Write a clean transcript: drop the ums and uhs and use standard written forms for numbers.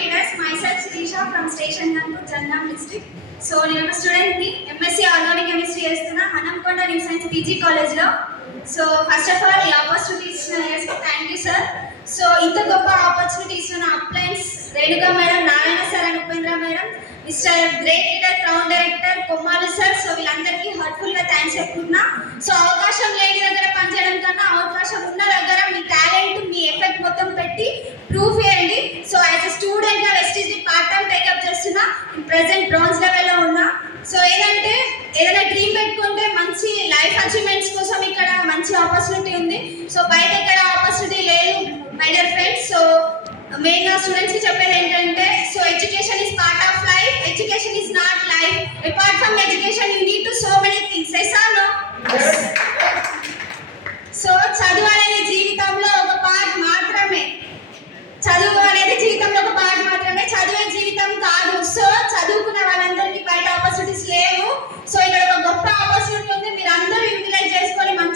leaders. Myself Sirisha from Station Kanpur, Jannam district. So నేను ఒక student ని MSc organic chemistry చేస్తున్నా Hanamkonda new science PG college లో. So first of all ఈ opportunity ఇచ్చిన thank you sir. So ఇంత గొప్ప ఆపర్చునిటీ ఇచ్చిన అప్లయన్స్ Renuka madam, Narayana sir and Upendra madam, mister great leader crown director Kommalu sir. So వీళ్ళందరికీ హార్ట్ఫుల్ గా థ్యాంక్స్ చెప్తున్నా. సో అవకాశం లేని దగ్గర పనిచేయడం కన్నా అవకాశం ఉన్న దగ్గర మీ టాలెంట్, మీ ఎఫెక్ట్ మొత్తం పెట్టి ప్రూవ్ చేయండి. సో యాజ్ అ స్టూడెంట్ గా వెస్టీజ్ పార్ట్ టైం టేకప్ చేస్తున్నా. ప్రెసెంట్ బ్రాంజ్ లెవెల్లో ఉన్నా. సో ఏదంటే ఏదైనా డ్రీమ్ పెట్టుకుంటే మంచి లైఫ్ అచీవ్మెంట్స్ కోసం ఇక్కడ మంచి ఆపర్చునిటీ ఉంది. సో బయట ఎక్కడ ఆపర్చునిటీ లేదు my dear friends. So main గా స్టూడెంట్స్ కి చెప్పేది ఏంటంటే, so education is part of life, education is not life. Apart from education you need to so many things. Yes or no? So చదువు